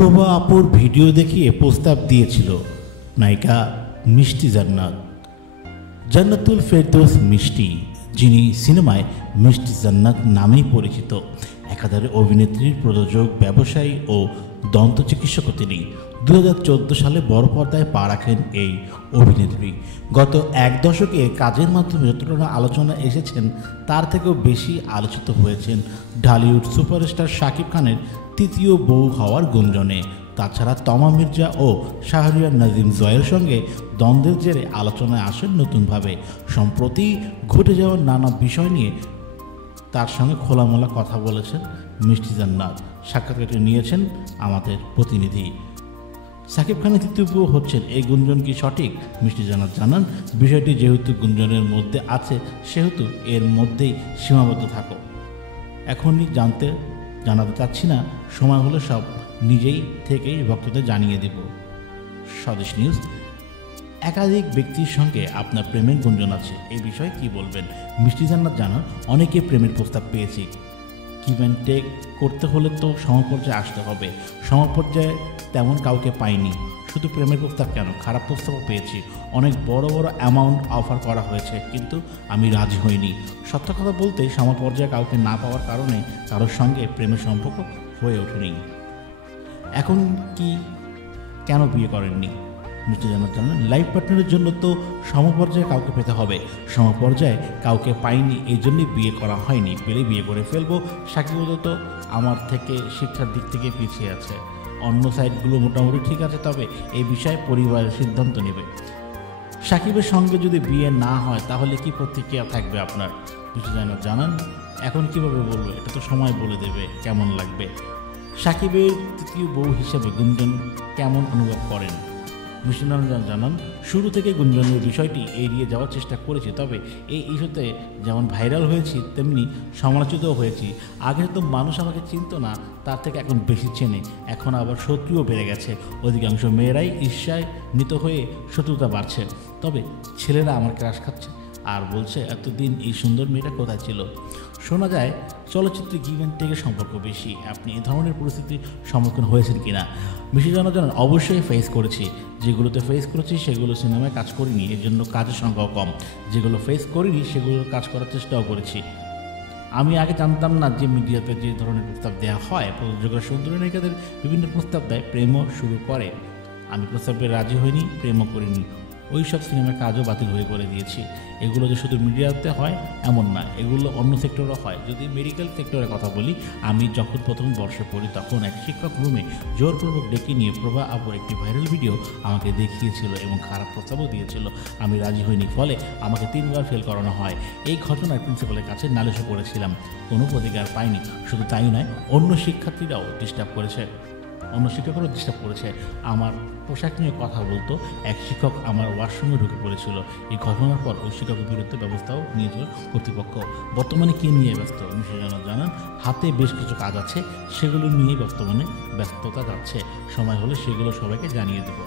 প্রভা আপুর ভিডিও দেখিয়ে প্রস্তাব দিয়েছিল নায়িকা মিষ্টি জান্নাত। জান্নাতুল ফেরদৌস মিষ্টি, যিনি সিনেমায় মিষ্টি জান্নাত নামেই পরিচিত, একাধারে অভিনেত্রীর প্রযোজক, ব্যবসায়ী ও দন্ত চিকিৎসকও তিনি। 2014 সালে বড় পর্দায় পা রাখেন এই অভিনেত্রী। গত এক দশকে কাজের মাধ্যমে যতটা আলোচনা এসেছেন তার থেকেও বেশি আলোচিত হয়েছেন ঢালিউড সুপারস্টার শাকিব খানের তৃতীয় বউ হওয়ার গুঞ্জনে। তাছাড়া তমা মির্জা ও শাহরিয়ার নাজিম জয়ের সঙ্গে দ্বন্দ্বের জেরে আলোচনায় আসেন নতুনভাবে। সম্প্রতি ঘটে যাওয়া নানা বিষয় নিয়ে তার সঙ্গে খোলামেলা কথা বলেছেন মিষ্টি জান্নাত। সাক্ষাৎকারটি নিয়েছেন আমাদের প্রতিনিধি। শাকিব খানের তৃতীয় বউ হচ্ছেন, এই গুঞ্জন কি সঠিক? মিষ্টি জান্নাত জানান, বিষয়টি যেহেতু গুঞ্জনের মধ্যে আছে সেহেতু এর মধ্যেই সীমাবদ্ধ থাকো। এখনই জানাতে চাচ্ছি না, সময় হলে সব নিজেই থেকেই ভক্তদের জানিয়ে দেব। স্বদেশ নিউজ। একাধিক ব্যক্তির সঙ্গে আপনার প্রেমের গুঞ্জন আছে, এই বিষয়ে কি বলবেন? মিষ্টি জান্নাত জানান, অনেকে প্রেমের প্রস্তাব পেয়েছি, গিভ অ্যান্ড টেক করতে হলে তো সমপর্যায়ে আসতে হবে। সমপর্যায়ে তেমন কাউকে পাইনি। শুধু প্রেমের প্রস্তাব কেন, খারাপ প্রস্তাবও পেয়েছি। অনেক বড় বড় অ্যামাউন্ট অফার করা হয়েছে, কিন্তু আমি রাজি হইনি। সত্য কথা বলতে সমপর্যায়ে কাউকে না পাওয়ার কারণে কারোর সঙ্গে প্রেমের সম্পর্ক হয়ে ওঠেনি। এখন কি কেন বিয়ে করেননি? মিষ্টি জান্নাত জানান, লাইফ পার্টনারের জন্য তো সমপর্যায়ে কাউকে পেতে হবে। সমপর্যায়ে কাউকে পাইনি, এই জন্যই বিয়ে করা হয়নি। পেলে বিয়ে করে ফেলবো। সাকিব তো আমার থেকে শিক্ষার দিক থেকে পিছিয়ে আছে, অন্য সাইডগুলো মোটামুটি ঠিক আছে, তবে এই বিষয়ে পরিবারের সিদ্ধান্ত নেবে। সাকিবের সঙ্গে যদি বিয়ে না হয় তাহলে কি প্রতিক্রিয়া থাকবে আপনার? মিষ্টি জান্নাত জানান, এখন কিভাবে বলবো, এটা তো সময় বলে দেবে কেমন লাগবে। সাকিবের তৃতীয় বউ হিসেবে গুঞ্জন কেমন অনুভব করেন? মিষ্টি জান্নাত জানান, শুরু থেকে গুঞ্জনের বিষয়টি এড়িয়ে যাওয়ার চেষ্টা করেছি, তবে এই ইস্যুতে যেমন ভাইরাল হয়েছি তেমনি সমালোচিতও হয়েছি। আগে তো মানুষ আমাকে চিনত না, তার থেকে এখন বেশি চেনে। এখন আবার শত্রুও বেড়ে গেছে। অধিকাংশ মেয়েরাই ঈর্ষায় নিত হয়ে শত্রুতা বাড়ছে। তবে ছেলেরা আমার ক্রাশ খাচ্ছে আর বলছে, এতদিন এই সুন্দর মেয়েটা কোথায় ছিল? শোনা যায় চলচ্চিত্রে গিভ অ্যান্ড টেকের সম্পর্ক বেশি। আপনি এ ধরনের পরিস্থিতির সম্মুখীন হয়েছেন কিনা? মিষ্টি জান্নাত জানান, অবশ্যই ফেস করেছি। যেগুলোতে ফেস করেছি সেগুলো সিনেমায় কাজ করিনি, এর জন্য কাজের সংখ্যাও কম। যেগুলো ফেস করিনি সেগুলোর কাজ করার চেষ্টাও করেছি। আমি আগে জানতাম না যে মিডিয়াতে যে ধরনের প্রস্তাব দেওয়া হয়, প্রযোজকরা সুন্দরী নায়িকাদের বিভিন্ন প্রস্তাব দেয়, প্রেমও শুরু করে। আমি প্রস্তাবে রাজি হইনি, প্রেমও করিনি। ওই সব সিনেমার কাজও বাতিল হয়ে করে দিয়েছি। এগুলো যে শুধু মিডিয়াতে হয় এমন না, এগুলো অন্য সেক্টরও হয়। যদি মেডিকেল সেক্টরের কথা বলি, আমি যখন প্রথম বর্ষে পড়ি তখন এক শিক্ষক রুমে জোরপূর্বক ডেকে নিয়ে প্রভা আপুর একটি ভাইরাল ভিডিও আমাকে দেখিয়েছিল এবং খারাপ প্রস্তাবও দিয়েছিল। আমি রাজি হইনি, ফলে আমাকে 3 বার ফেল করানো হয়। এই ঘটনায় প্রিন্সিপালের কাছে নালিশও করেছিলাম, কোনো প্রতিকার পাইনি। শুধু তাই নয়, অন্য শিক্ষার্থীরাও ডিস্টার্ব করেছে, আমার পোশাক নিয়ে কথা বলতো। এক শিক্ষক আমার ওয়াশরুমে ঢুকে পড়েছিল। এই ঘটনার পর ওই শিক্ষকের বিরুদ্ধে ব্যবস্থাও নিয়েছিল কর্তৃপক্ষ। বর্তমানে কী নিয়ে ব্যস্ত? মিষ্টি জান্নাত জানান, হাতে বেশ কিছু কাজ আছে, সেগুলো নিয়েই বর্তমানে ব্যস্ততা যাচ্ছে। সময় হলে সেগুলো সবাইকে জানিয়ে দেব।